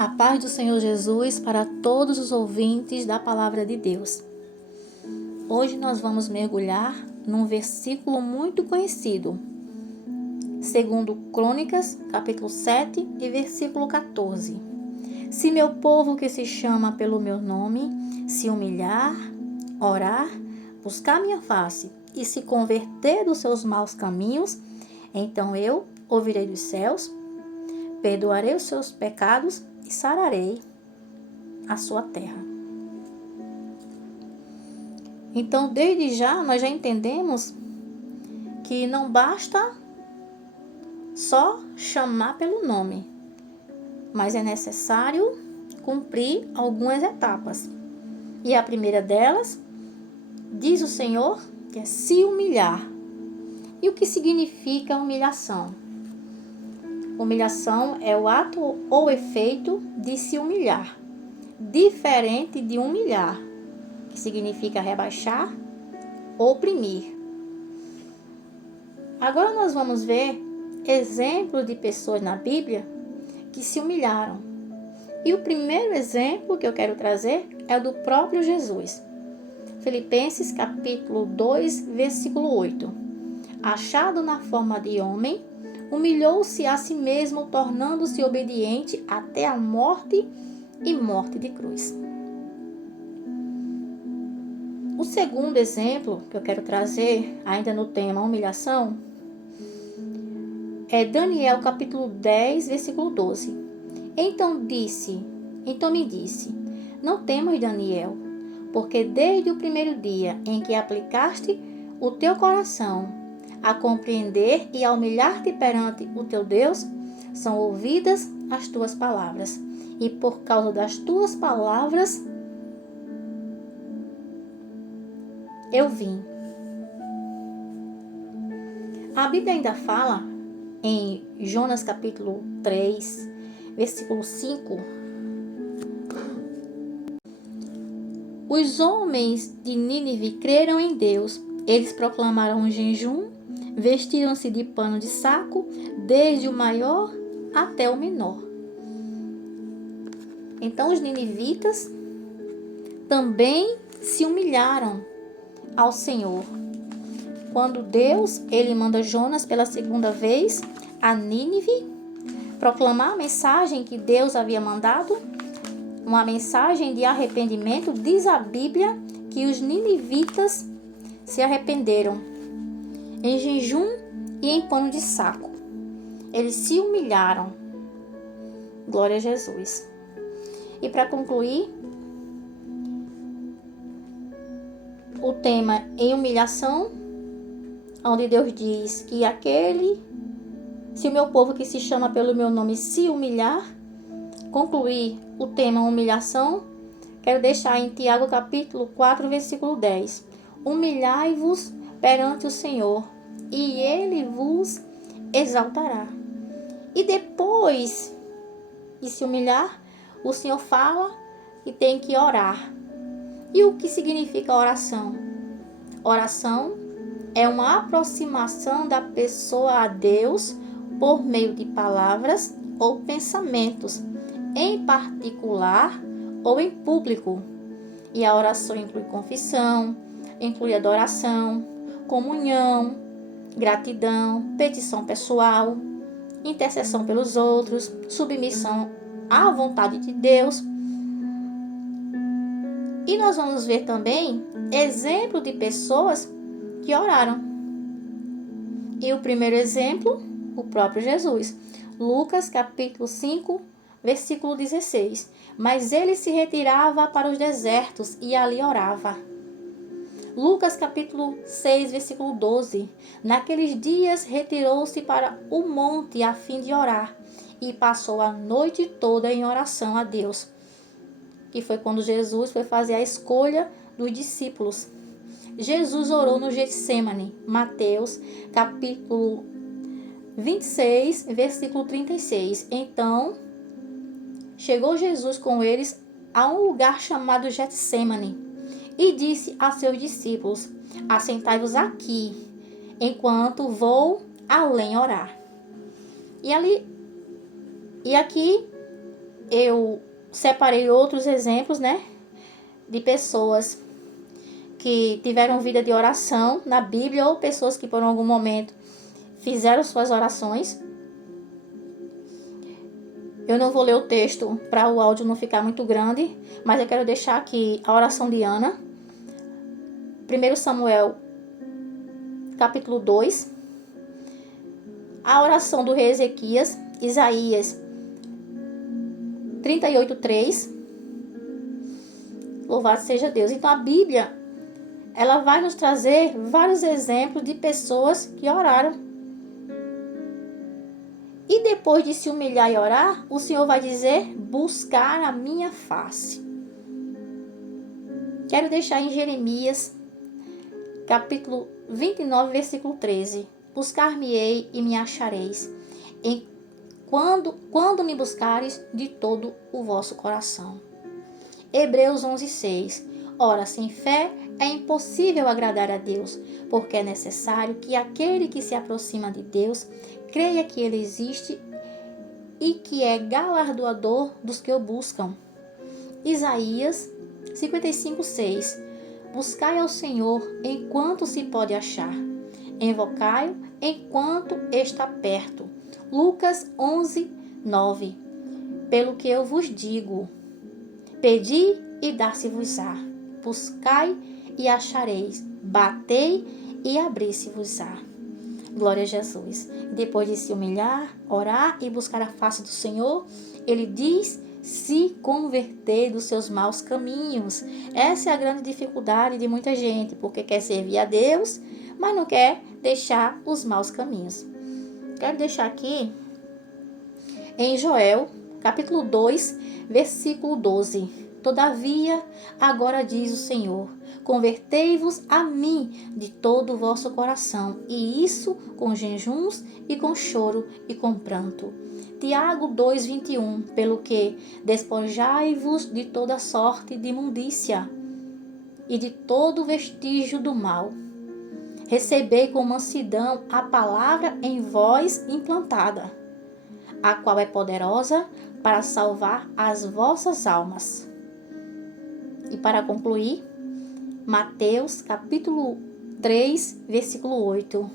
A paz do Senhor Jesus para todos os ouvintes da Palavra de Deus. Hoje nós vamos mergulhar num versículo muito conhecido, segundo Crônicas, capítulo 7 e versículo 14. Se meu povo que se chama pelo meu nome se humilhar, orar, buscar minha face e se converter dos seus maus caminhos, então eu ouvirei dos céus, perdoarei os seus pecados e sararei a sua terra. Então, desde já, nós já entendemos que não basta só chamar pelo nome, mas é necessário cumprir algumas etapas. E a primeira delas, diz o Senhor, que é se humilhar. E o que significa humilhação? Humilhação é o ato ou efeito de se humilhar, diferente de humilhar, que significa rebaixar, oprimir. Agora nós vamos ver exemplos de pessoas na Bíblia que se humilharam. E o primeiro exemplo que eu quero trazer é o do próprio Jesus. Filipenses capítulo 2, versículo 8. Achado na forma de homem, humilhou-se a si mesmo, tornando-se obediente até a morte e morte de cruz. O segundo exemplo que eu quero trazer, ainda no tema humilhação, é Daniel capítulo 10, versículo 12. Então me disse, não temas, Daniel, porque desde o primeiro dia em que aplicaste o teu coração a compreender e a humilhar-te perante o teu Deus, são ouvidas as tuas palavras. E por causa das tuas palavras, eu vim. A Bíblia ainda fala, em Jonas capítulo 3, versículo 5, os homens de Nínive creram em Deus. Eles proclamaram um jejum, vestiram-se de pano de saco, desde o maior até o menor. Então os ninivitas também se humilharam ao Senhor. Quando Deus, ele manda Jonas pela segunda vez a Nínive proclamar a mensagem que Deus havia mandado, uma mensagem de arrependimento, diz a Bíblia que os ninivitas se arrependeram em jejum e em pano de saco. Eles se humilharam. Glória a Jesus. E para concluir, o tema em humilhação, onde Deus diz que se o meu povo que se chama pelo meu nome se humilhar, concluir o tema humilhação, quero deixar em Tiago capítulo 4, versículo 10. Humilhai-vos perante o Senhor, e Ele vos exaltará. E depois de se humilhar, o Senhor fala que tem que orar. E o que significa oração? Oração é uma aproximação da pessoa a Deus por meio de palavras ou pensamentos, em particular ou em público. E a oração inclui confissão, inclui adoração, comunhão, gratidão, petição pessoal, intercessão pelos outros, submissão à vontade de Deus. E nós vamos ver também exemplo de pessoas que oraram. E o primeiro exemplo, o próprio Jesus. Lucas capítulo 5, versículo 16. Mas ele se retirava para os desertos e ali orava. Lucas capítulo 6, versículo 12. Naqueles dias retirou-se para o monte a fim de orar e passou a noite toda em oração a Deus. Que foi quando Jesus foi fazer a escolha dos discípulos. Jesus orou no Getsêmani, Mateus capítulo 26, versículo 36. Então, chegou Jesus com eles a um lugar chamado Getsêmani e disse a seus discípulos: assentai-vos aqui, enquanto vou além orar. E aqui eu separei outros exemplos, né? De pessoas que tiveram vida de oração na Bíblia ou pessoas que por algum momento fizeram suas orações. Eu não vou ler o texto para o áudio não ficar muito grande, mas eu quero deixar aqui a oração de Ana. 1 Samuel, capítulo 2. A oração do rei Ezequias, Isaías 38:3. Louvado seja Deus. Então a Bíblia, ela vai nos trazer vários exemplos de pessoas que oraram. E depois de se humilhar e orar, o Senhor vai dizer, buscar a minha face. Quero deixar em Jeremias, capítulo 29, versículo 13. Buscar-me-ei e me achareis, quando me buscares de todo o vosso coração. Hebreus 11:6. Ora, sem fé é impossível agradar a Deus, porque é necessário que aquele que se aproxima de Deus creia que Ele existe e que é galardoador dos que o buscam. Isaías 55:6. Buscai ao Senhor enquanto se pode achar. Invocai-o enquanto está perto. Lucas 11:9. Pelo que eu vos digo, pedi e dar-se-vos-á. Buscai e achareis. Batei e abri-se-vos-á. Glória a Jesus. Depois de se humilhar, orar e buscar a face do Senhor, ele diz: se converter dos seus maus caminhos. Essa é a grande dificuldade de muita gente, porque quer servir a Deus, mas não quer deixar os maus caminhos. Quero deixar aqui em Joel, capítulo 2, versículo 12. Todavia, agora diz o Senhor, convertei-vos a mim de todo o vosso coração, e isso com jejuns e com choro e com pranto. Tiago 2:21, pelo que despojai-vos de toda sorte de imundícia e de todo vestígio do mal. Recebei com mansidão a palavra em vós implantada, a qual é poderosa para salvar as vossas almas. E para concluir, Mateus capítulo 3, versículo 8.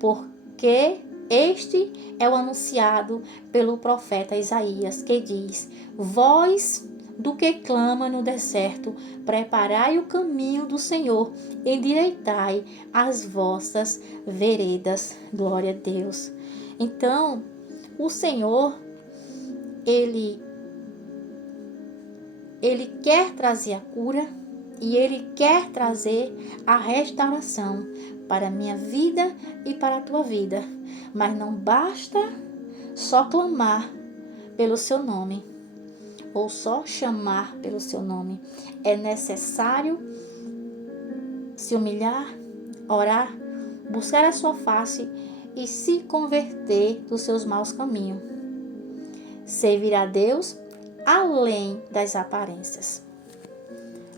Porque este é o anunciado pelo profeta Isaías, que diz: voz do que clama no deserto, preparai o caminho do Senhor, endireitai as vossas veredas. Glória a Deus. Então, o Senhor, Ele quer trazer a cura e Ele quer trazer a restauração para a minha vida e para a tua vida. Mas não basta só clamar pelo seu nome ou só chamar pelo seu nome. É necessário se humilhar, orar, buscar a sua face e se converter dos seus maus caminhos. Servir a Deus além das aparências.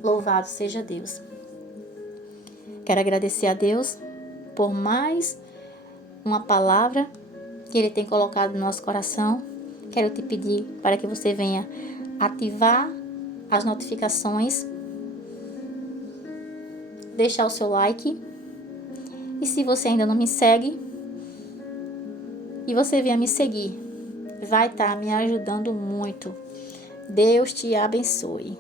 Louvado seja Deus. Quero agradecer a Deus por mais uma palavra que Ele tem colocado no nosso coração. Quero te pedir para que você venha ativar as notificações, deixar o seu like. E se você ainda não me segue, e você venha me seguir, vai estar me ajudando muito. Deus te abençoe.